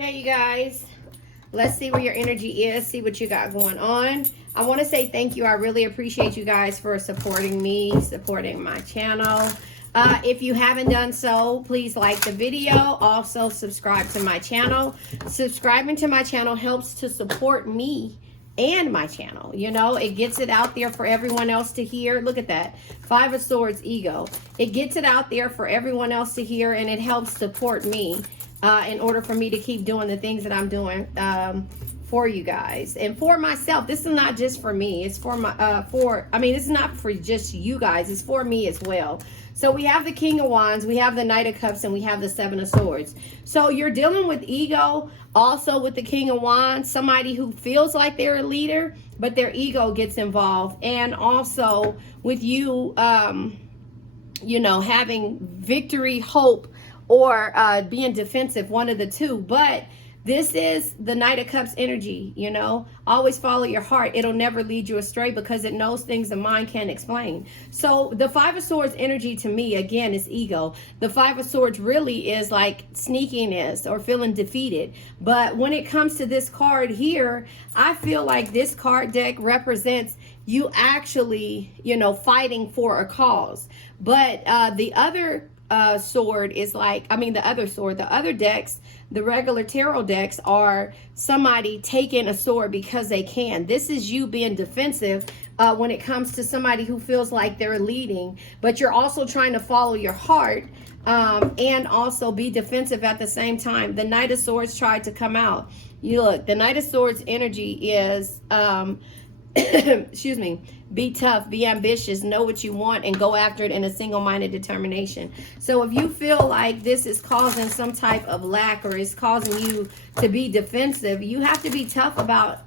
Hey, you guys. Let's see where your energy is, see what you got going on. I want to say thank you. I really appreciate you guys for supporting me, supporting my channel. If you haven't done so, please like the video. Also, subscribe to my channel. Subscribing to my channel helps to support me and my channel. You know, it gets it out there for everyone else to hear. Look at that. Five of Swords, ego. It gets it out there for everyone else to hear, and it helps support me in order for me to keep doing the things that I'm doing for you guys and for myself. This is not just for me. It's for my it's not for just you guys. It's for me as well. So we have the King of Wands, we have the Knight of Cups, and we have the Seven of Swords. So you're dealing with ego, also with the King of Wands, somebody who feels like they're a leader, but their ego gets involved. And also with you, you know, having victory, hope, or being defensive, one of the two. But this is the Knight of Cups energy, you know. Always follow your heart. It'll never lead you astray because it knows things the mind can't explain. So the Five of Swords energy to me, again, is ego. The Five of Swords really is like sneakiness or feeling defeated. But when it comes to this card here, I feel like this card deck represents you actually, you know, fighting for a cause. But the other sword is like, the other decks, the regular tarot decks, are somebody taking a sword because they can. This is you being defensive when it comes to somebody who feels like they're leading, but you're also trying to follow your heart and also be defensive at the same time. The Knight of Swords tried to come out. You look, the Knight of Swords energy is excuse me, be tough, be ambitious, know what you want, and go after it in a single-minded determination. So if you feel like this is causing some type of lack or is causing you to be defensive, you have to be tough about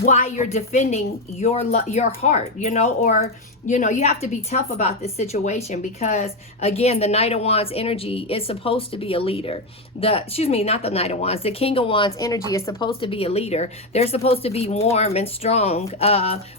why you're defending your heart, you know, or, you know, you have to be tough about this situation because, again, the Knight of Wands energy is supposed to be a leader. Not the Knight of Wands. The King of Wands energy is supposed to be a leader. They're supposed to be warm and strong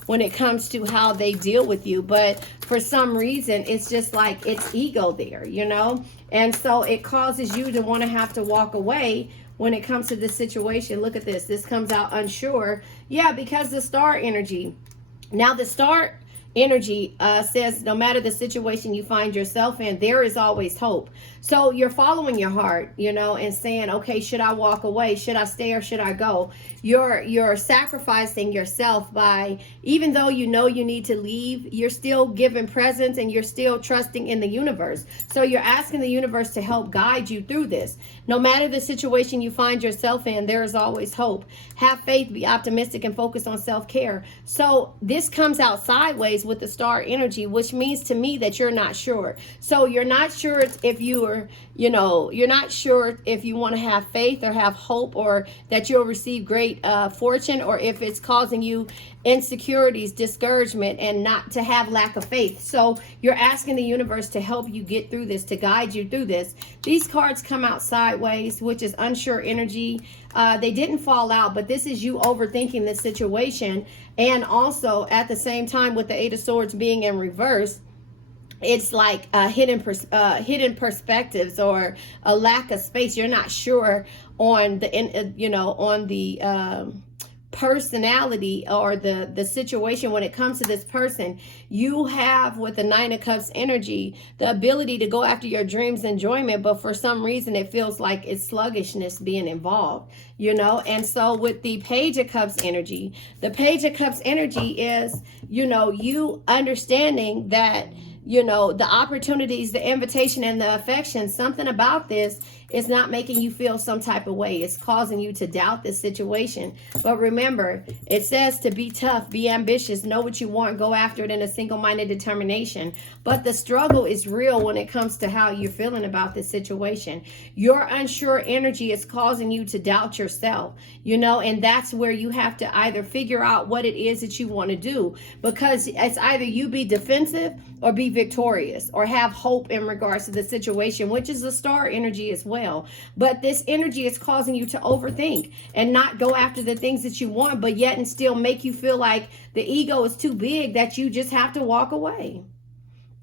when it comes to how they deal with you. But for some reason, it's just like it's ego there, you know? And so it causes you to want to have to walk away when it comes to this situation. Look at this. This comes out unsure. Yeah, because the star energy. Now the star energy says no matter the situation you find yourself in, there is always hope. So you're following your heart, you know, and saying, okay, should I walk away? Should I stay or should I go? You're sacrificing yourself by, even though you know you need to leave, you're still giving presents and you're still trusting in the universe. So you're asking the universe to help guide you through this. No matter the situation you find yourself in, there is always hope. Have faith, be optimistic, and focus on self-care. So this comes out sideways with the star energy, which means to me that you're not sure. So you're not sure if you're not sure if you want to have faith or have hope or that you'll receive great fortune, or if it's causing you insecurities, discouragement, and not to have lack of faith. So you're asking the universe to help you get through this, to guide you through this. These cards come out sideways, which is unsure energy. They didn't fall out, but this is you overthinking the situation. And also at the same time, with the Eight of Swords being in reverse, it's like hidden perspectives or a lack of space. You're not sure on the personality or the situation when it comes to this person. You have, with the Nine of Cups energy, the ability to go after your dreams, enjoyment, but for some reason it feels like it's sluggishness being involved, you know. And so with the Page of Cups energy, the Page of Cups energy is, you know, you understanding that, you know, the opportunities, the invitation, and the affection, something about this is not making you feel some type of way. It's causing you to doubt this situation. But remember, it says to be tough, be ambitious, know what you want, go after it in a single-minded determination. But the struggle is real when it comes to how you're feeling about this situation. Your unsure energy is causing you to doubt yourself, you know, and that's where you have to either figure out what it is that you want to do, because it's either you be defensive or be victorious or have hope in regards to the situation, which is the star energy as well. But this energy is causing you to overthink and not go after the things that you want, but yet and still make you feel like the ego is too big that you just have to walk away.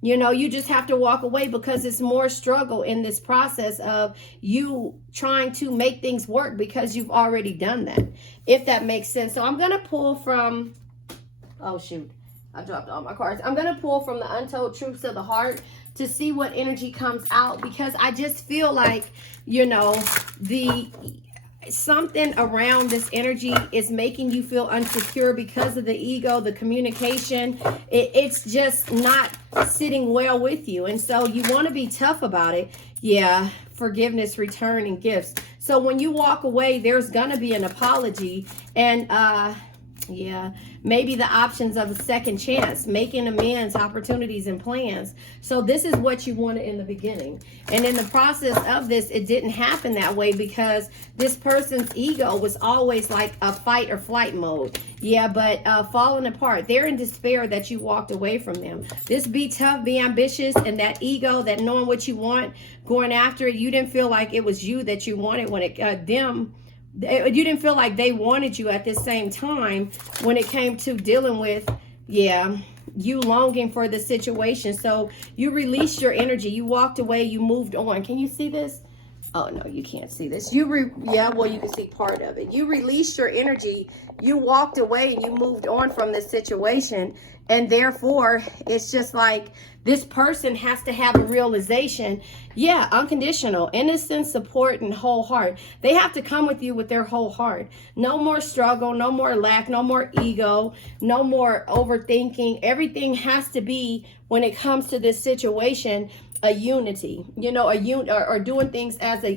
You know, you just have to walk away because it's more struggle in this process of you trying to make things work because you've already done that, if that makes sense. So I'm going to pull from, oh shoot, I dropped all my cards. I'm going to pull from the Untold Truths of the Heart to see what energy comes out, because I just feel like, you know, something around this energy is making you feel insecure because of the ego, the communication. It's just not sitting well with you. And so you want to be tough about it. Yeah, forgiveness, return, and gifts. So when you walk away, there's going to be an apology. And yeah, maybe the options of a second chance, making amends, opportunities, and plans. So this is what you wanted in the beginning. And in the process of this, it didn't happen that way because this person's ego was always like a fight or flight mode. Yeah, but falling apart. They're in despair that you walked away from them. This be tough, be ambitious, and that ego, that knowing what you want, going after it, you didn't feel like it was you that you wanted when it you didn't feel like they wanted you at the same time when it came to dealing with, yeah, you longing for the situation. So you released your energy. You walked away. You moved on. Can you see this? Oh, no, you can't see this. Yeah, well, you can see part of it. You released your energy. You walked away and you moved on from this situation. And therefore, it's just like this person has to have a realization. Yeah, unconditional, innocent, support, and whole heart. They have to come with you with their whole heart. No more struggle, no more lack, no more ego, no more overthinking. Everything has to be, when it comes to this situation, a unity, you know, or doing things as a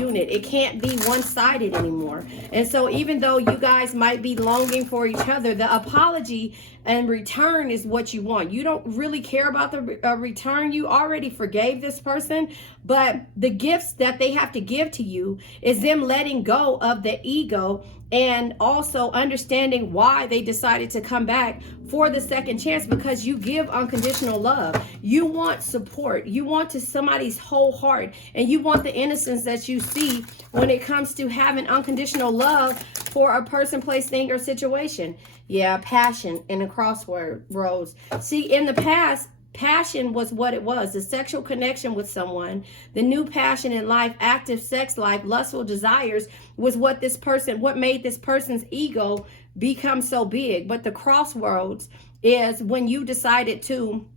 unit. It can't be one-sided anymore. And so even though you guys might be longing for each other, the apology and return is what you want. You don't really care about the return. You already forgave this person, but the gifts that they have to give to you is them letting go of the ego and also understanding why they decided to come back for the second chance, because you give unconditional love. You want support. You want to somebody's whole heart, and you want the innocence that you see when it comes to having unconditional love for a person, place, thing, or situation. Yeah, passion in the crossroads. See, in the past, passion was what it was, the sexual connection with someone, the new passion in life, active sex life, lustful desires was what made this person's ego become so big. But the crossroads is when you decided to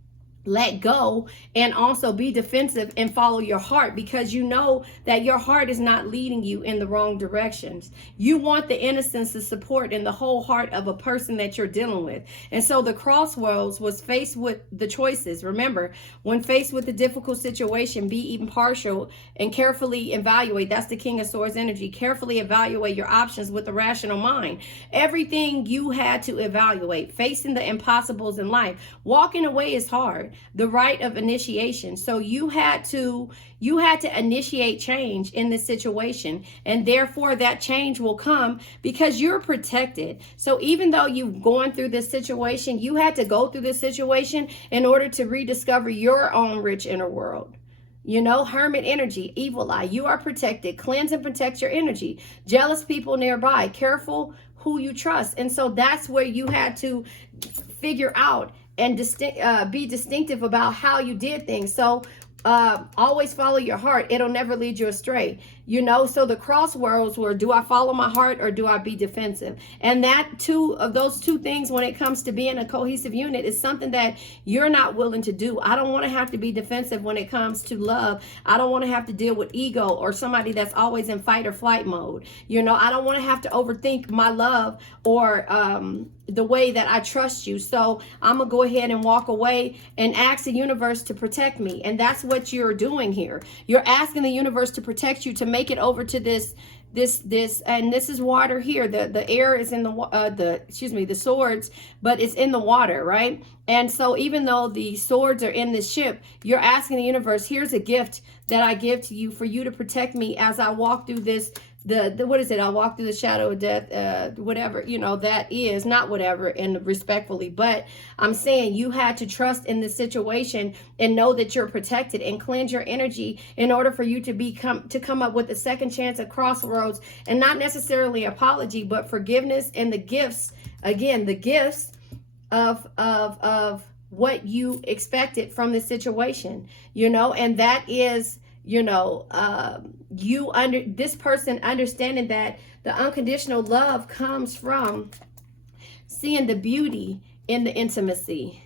let go and also be defensive and follow your heart, because you know that your heart is not leading you in the wrong directions. You want the innocence, the support, and the whole heart of a person that you're dealing with. And so the crossroads was faced with the choices. Remember, when faced with a difficult situation, be impartial and carefully evaluate. That's the King of Swords energy. Carefully evaluate your options with a rational mind. Everything you had to evaluate, facing the impossibles in life. Walking away is hard. The right of initiation. So you had to initiate change in this situation, and therefore that change will come because you're protected. So even though you've gone through this situation, you had to go through this situation in order to rediscover your own rich inner world. You know, hermit energy, evil eye, you are protected. Cleanse and protect your energy. Jealous people nearby, careful who you trust. And so that's where you had to figure out and be distinctive about how you did things. So always follow your heart. It'll never lead you astray. You know, so the crossroads were, do I follow my heart or do I be defensive? And those two things, when it comes to being a cohesive unit, is something that you're not willing to do. I don't want to have to be defensive when it comes to love. I don't want to have to deal with ego or somebody that's always in fight or flight mode. You know, I don't want to have to overthink my love or the way that I trust you. So I'm gonna go ahead and walk away and ask the universe to protect me. And that's what you're doing here. You're asking the universe to protect you, to make it over to this, and this is water here. The air is in the swords, but it's in the water, right? And so even though the swords are in this ship, you're asking the universe, here's a gift that I give to you for you to protect me as I walk through this, what is it? I walk through the shadow of death, whatever, you know, that is not whatever, and respectfully, but I'm saying you had to trust in the situation and know that you're protected and cleanse your energy in order for you to come up with a second chance at crossroads, and not necessarily apology, but forgiveness and the gifts, again, the gifts of what you expected from the situation, you know, and that is, you know, this person understanding that the unconditional love comes from seeing the beauty in the intimacy.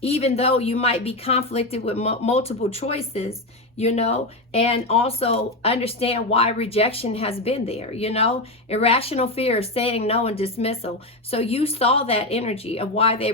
Even though you might be conflicted with multiple choices, you know, and also understand why rejection has been there, you know, irrational fear, saying no, and dismissal. So you saw that energy of why they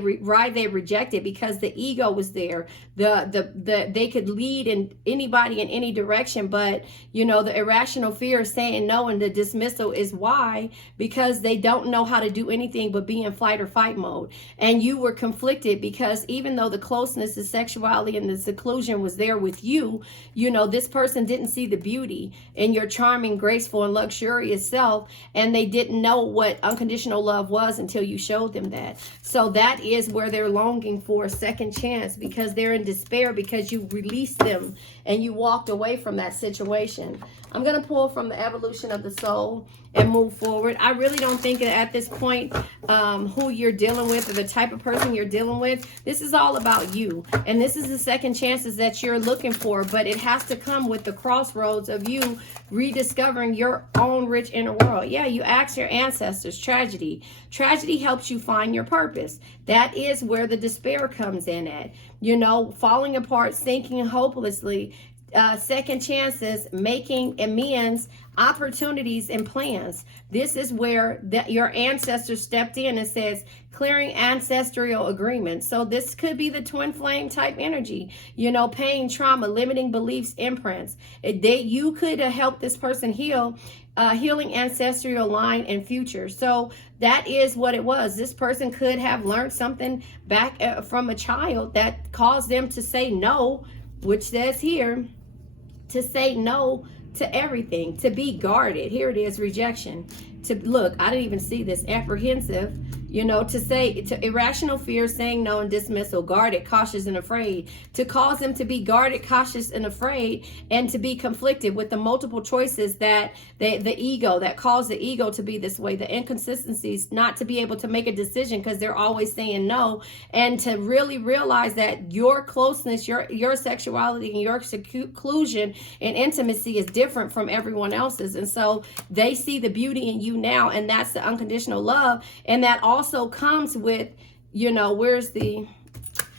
rejected, because the ego was there. They could lead in anybody in any direction, but you know, the irrational fear, saying no, and the dismissal is why, because they don't know how to do anything but be in flight or fight mode. And you were conflicted because even though the closeness, the sexuality, and the seclusion was there with you, you know, this person didn't see the beauty in your charming, graceful, and luxurious self, and they didn't know what unconditional love was until you showed them that. So that is where they're longing for a second chance, because they're in despair because you released them and you walked away from that situation. I'm going to pull from the evolution of the soul and move forward. I really don't think at this point who you're dealing with or the type of person you're dealing with. This is all about you. And this is the second chances that you're looking for. But it has to come with the crossroads of you rediscovering your own rich inner world. Yeah, you asked your ancestors. Tragedy. Tragedy helps you find your purpose. That is where the despair comes in at. You know, falling apart, sinking hopelessly. Second chances, making amends, opportunities, and plans. This is where your ancestors stepped in and says, clearing ancestral agreements. So this could be the twin flame type energy, you know, pain, trauma, limiting beliefs, imprints. You could have helped this person heal, healing ancestral line and future. So that is what it was. This person could have learned something back from a child that caused them to say no, which says here, to say no to everything, to be guarded. Here it is, rejection. To look, I didn't even see this, apprehensive, you know, to irrational fear, saying no, and dismissal, guarded, cautious, and afraid. To cause them to be guarded, cautious, and afraid, and to be conflicted with the multiple choices that the ego, that cause the ego to be this way, the inconsistencies, not to be able to make a decision because they're always saying no, and to really realize that your closeness, your sexuality, and your seclusion and intimacy is different from everyone else's. And so they see the beauty in you now, and that's the unconditional love. And that also comes with, you know, where's the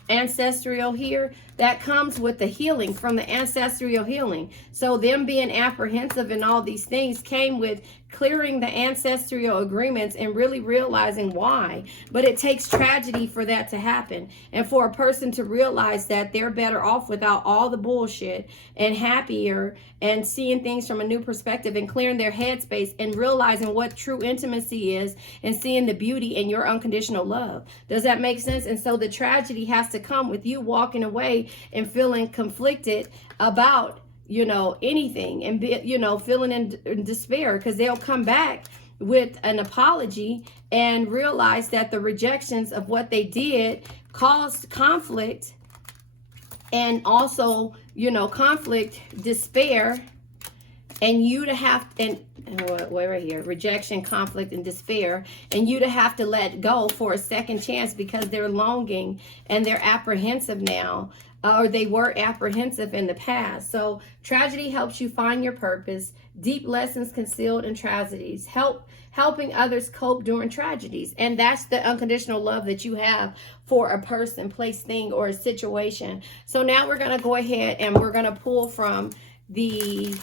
ancestral here? That comes with the healing from the ancestral healing. So them being apprehensive and all these things came with clearing the ancestral agreements and really realizing why. But it takes tragedy for that to happen, and for a person to realize that they're better off without all the bullshit, and happier, and seeing things from a new perspective, and clearing their headspace, and realizing what true intimacy is, and seeing the beauty in your unconditional love. Does that make sense? And so the tragedy has to come with you walking away and feeling conflicted about, you know, anything, and be, you know, feeling in despair, because they'll come back with an apology and realize that the rejections of what they did caused conflict, and also, you know, conflict, despair, and you to have, and wait right here, rejection, conflict, and despair, and you to have to let go for a second chance because they're longing and they're apprehensive now, or they were apprehensive in the past. So tragedy helps you find your purpose. Deep lessons concealed in tragedies. Helping others cope during tragedies. And that's the unconditional love that you have for a person, place, thing, or a situation. So now we're going to go ahead and we're going to pull from the,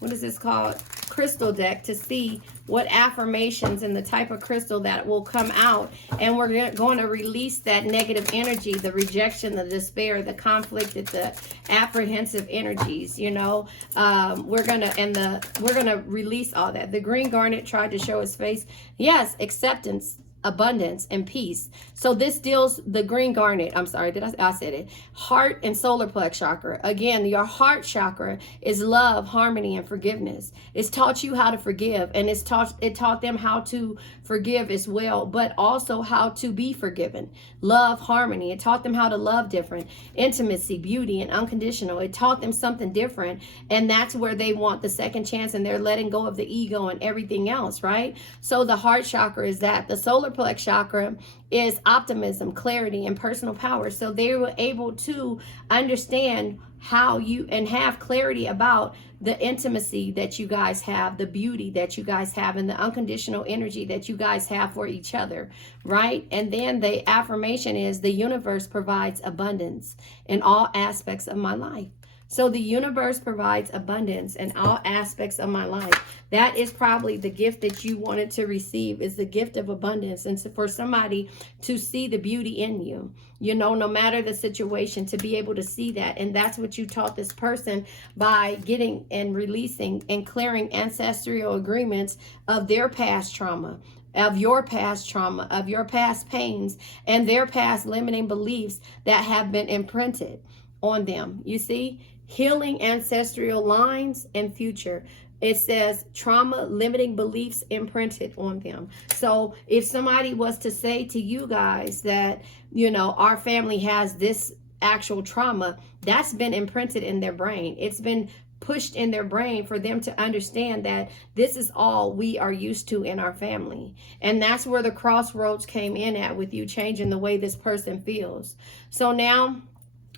what is this called? Crystal deck, to see what affirmations and the type of crystal that will come out. And we're going to release that negative energy, the rejection, the despair, the conflict, the apprehensive energies, you know. We're going to release all that. The green garnet tried to show his face. Yes, acceptance, abundance, and peace. So this deals, the green garnet, I'm sorry, I said it, heart and solar plex chakra. Again, your heart chakra is love, harmony, and forgiveness. It's taught you how to forgive, and it taught them how to forgive as well, but also how to be forgiven. Love, harmony. It taught them how to love different. Intimacy, beauty, and unconditional. It taught them something different, and that's where they want the second chance, and they're letting go of the ego and everything else, right? So the heart chakra is that. The solar solar plex chakra is optimism, clarity, and personal power. So they were able to understand how you and have clarity about the intimacy that you guys have, the beauty that you guys have, and the unconditional energy that you guys have for each other, right? And then the affirmation is the universe provides abundance in all aspects of my life. So the universe provides abundance in all aspects of my life. That is probably the gift that you wanted to receive, is the gift of abundance. And so for somebody to see the beauty in you, you know, no matter the situation, to be able to see that. And that's what you taught this person by getting and releasing and clearing ancestral agreements of their past trauma, of your past trauma, of your past pains, and their past limiting beliefs that have been imprinted on them. You see? Healing ancestral lines and future. It says trauma limiting beliefs imprinted on them. So if somebody was to say to you guys that, you know, our family has this actual trauma, that's been imprinted in their brain. It's been pushed in their brain for them to understand that this is all we are used to in our family. And that's where the crossroads came in at, with you changing the way this person feels. So now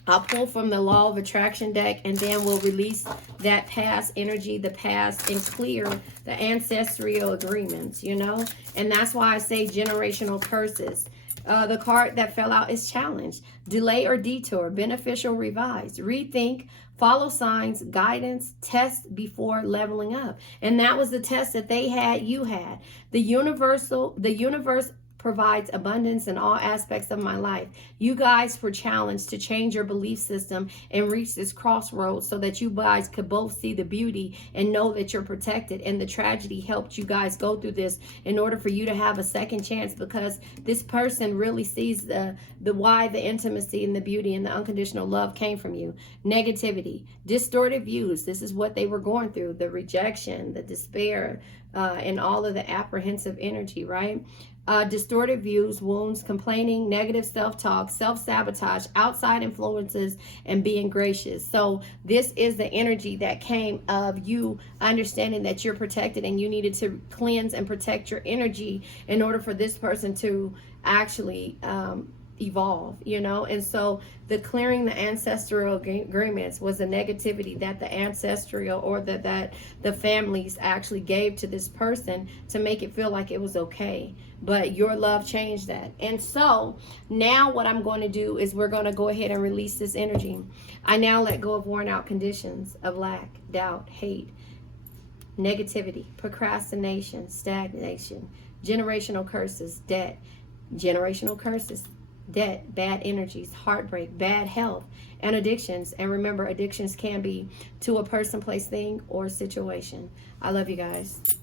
I'll pull from the Law of Attraction deck, and then we'll release that past energy, the past, and clear the ancestral agreements, you know? And that's why I say generational curses. The card that fell out is challenge, delay or detour, beneficial, revise, rethink, follow signs, guidance, test before leveling up. And that was the test that they had, you had. The universe provides abundance in all aspects of my life. You guys were challenged to change your belief system and reach this crossroads so that you guys could both see the beauty and know that you're protected. And the tragedy helped you guys go through this in order for you to have a second chance, because this person really sees the why the intimacy and the beauty and the unconditional love came from you. Negativity, distorted views. This is what they were going through, the rejection, the despair, and all of the apprehensive energy, right? Distorted views, wounds, complaining, negative self-talk, self-sabotage, outside influences, and being gracious. So this is the energy that came of you understanding that you're protected, and you needed to cleanse and protect your energy in order for this person to actually evolve, you know. And so the clearing the ancestral agreements was the negativity that the ancestral or that the families actually gave to this person to make it feel like it was okay. But your love changed that. And so now what I'm going to do is we're going to go ahead and release this energy. I now let go of worn out conditions of lack, doubt, hate, negativity, procrastination, stagnation, generational curses, debt, generational curses, debt, bad energies, heartbreak, bad health, and addictions. And remember, addictions can be to a person, place, thing, or situation. I love you guys.